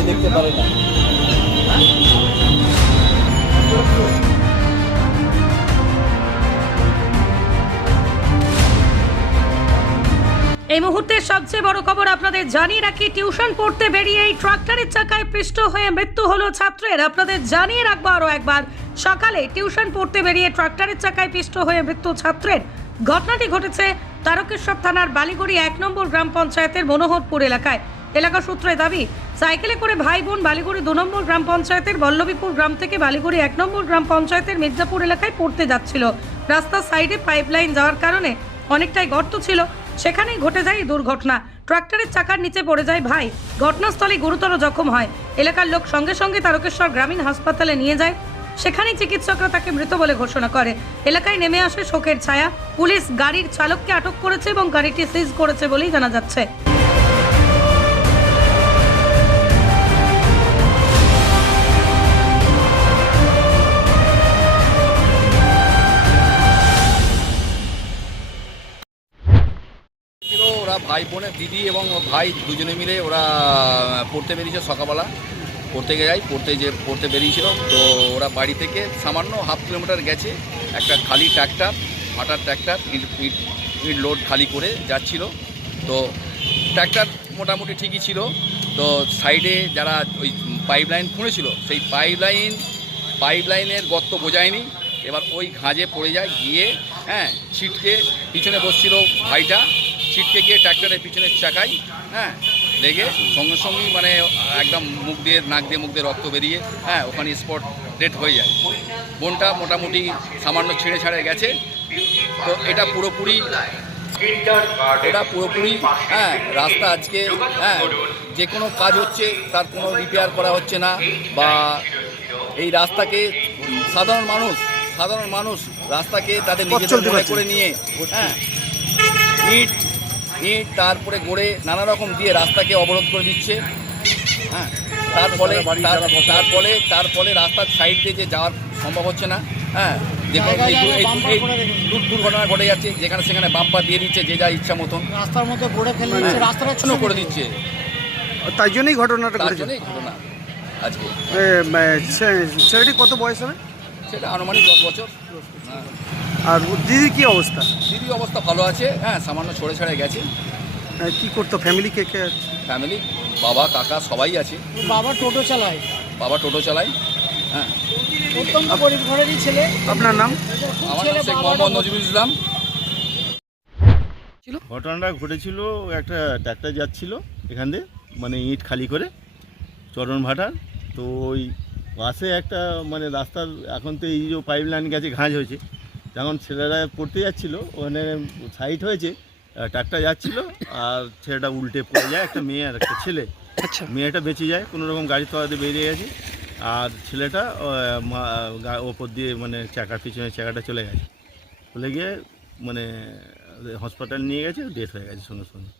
সবাই দেখতে পারে না। এই মুহূর্তে সবচেয়ে বড় খবর আপনাদের জানিয়ে রাখি, টিউশন পড়তে বেরিয়ে এই ট্রাক্টরের চাকায় পৃষ্ঠ হয়ে মৃত্যু হলো ছাত্রের। আপনাদের জানিয়ে রাখব আরও একবার, সকালে টিউশন পড়তে বেরিয়ে ট্রাক্টরের চাকায় পৃষ্ঠ হয়ে মৃত্যু ছাত্রের। ঘটনাটি ঘটেছে তারকেশ্বর থানার বালিগুড়ি এক নম্বর গ্রাম পঞ্চায়েতের মনোহরপুর এলাকায়। এলাকা সূত্রে দাবি, সাইকেলে করে ভাই বোন বালিগুড়ি দু নম্বর গ্রাম পঞ্চায়েতের বল্লভীপুর গ্রাম থেকে বালিগুড়ি এক নম্বর গ্রাম পঞ্চায়েতের মির্জাপুর এলাকায় পড়তে যাচ্ছিল। রাস্তার সাইডে পাইপলাইন যাওয়ার কারণে অনেকটাই গর্ত ছিল। সেখানেই ঘটে যায় দুর্ঘটনা। ট্রাক্টরের চাকার নিচে পড়ে যায় ভাই। ঘটনাস্থলে গুরুতর জখম হয়। এলাকার লোক সঙ্গে সঙ্গে তারকেশ্বর গ্রামীণ হাসপাতালে নিয়ে যায়। সেখানেই চিকিৎসকরা তাকে মৃত বলে ঘোষণা করে। এলাকায় নেমে আসে শোকের ছায়া। পুলিশ গাড়ির চালককে আটক করেছে এবং গাড়িটি সিজ করেছে বলেই জানা যাচ্ছে। ভাই বোনের দিদি এবং ভাই দুজনে মিলে ওরা পড়তে বেরিয়েছে সকালবেলা। পড়তে যায় পড়তে যে, পড়তে বেরিয়েছিল, তো ওরা বাড়ি থেকে সামান্য হাফ কিলোমিটার গেছে, একটা খালি ট্র্যাক্টর ভাটার ট্র্যাক্টর, ইট ইট ইট লোড খালি করে যাচ্ছিল। তো ট্র্যাক্টর মোটামুটি ঠিকই ছিল, তো সাইডে যারা ওই পাইপ লাইন খুঁড়েছিল, সেই পাইপ লাইন পাইপ লাইনের গর্ত বোঝায়নি। এবার ওই ঘাঁজে পড়ে যায়, গিয়ে হ্যাঁ ছিটকে পিছনে বসছিল ভাইটা। ছিটকে গিয়ে ট্র্যাক্টরের পিছনের চাকায় হ্যাঁ লেগে সঙ্গে সঙ্গেই মানে একদম মুখ দিয়ে নাক দিয়ে মুখ দিয়ে রক্ত বেরিয়ে হ্যাঁ ওখানে স্পট ডেট হয়ে যায়। বোনটা মোটামুটি সামান্য ছেড়ে ছাড়ে গেছে। তো এটা পুরোপুরি এটা পুরোপুরি হ্যাঁ রাস্তা আজকে হ্যাঁ যে কোনো কাজ হচ্ছে তার কোনো রিপেয়ার করা হচ্ছে না। বা এই রাস্তাকে সাধারণ মানুষ সাধারণ মানুষ রাস্তাকে তাদের নিজেদের মনে করে নিয়ে হ্যাঁ ইট ইট তারপরে গড়ে নানা রকম দিয়ে রাস্তাকে অবরোধ করে দিচ্ছে। হ্যাঁ তার ফলে তার- ফলে তার ফলে রাস্তার সাইড দিয়ে যে যাওয়ার সম্ভব হচ্ছে না। হ্যাঁ দুর্ঘটনা ঘটে যাচ্ছে যেখানে সেখানে বাম্পার দিয়ে দিচ্ছে যে যা ইচ্ছা মতন। রাস্তার মধ্যে গড়ে ফেলে দিচ্ছে রাস্তাটা ছোট করে দিচ্ছে। তাই জন্যই ঘটনাটা তার ঘটেছে। জন্যই ঘটনা আজকে। ছেলেটি কত বয়স হবে? সেটা আনুমানিক দশ বছর। হ্যাঁ। আর দিদির কি অবস্থা? দিদি অবস্থা ভালো আছে। হ্যাঁ সামান্য ছড়ে ছড়ে গেছে। কি করতো? ফ্যামিলি কে কে? ফ্যামিলি বাবা কাকা সবাই আছে। বাবা টোটো চালায়। বাবা টোটো চালায়। হ্যাঁ। অত্যন্ত গরিব ঘরেরই ছেলে। আপনার নাম? আমার নাম শেখ মোহাম্মদ নজরুল ইসলাম। ঘটনাটা ঘটেছিল একটা ট্র্যাক্টর যাচ্ছিল এখান দিয়ে মানে ইট খালি করে চরণ ভাটার। তো ওই পাশে একটা মানে রাস্তার এখন তো এই যে পাইপ লাইন গেছে ঘাঁজ হয়েছে। যখন ছেলেরা পড়তে যাচ্ছিল ওখানে সাইড হয়েছে ট্রাকটা যাচ্ছিল আর ছেলেটা উল্টে পড়ে যায় একটা মেয়ে আর একটা ছেলে। আচ্ছা। মেয়েটা বেঁচে যায় কোনো রকম গাড়ি তলাতে বেরিয়ে গেছে আর ছেলেটা ওপর দিয়ে মানে চাকার পিছনে চাকাটা চলে গেছে। চলে গিয়ে মানে হসপিটাল নিয়ে গেছে ডেথ হয়ে গেছে সঙ্গে সঙ্গে।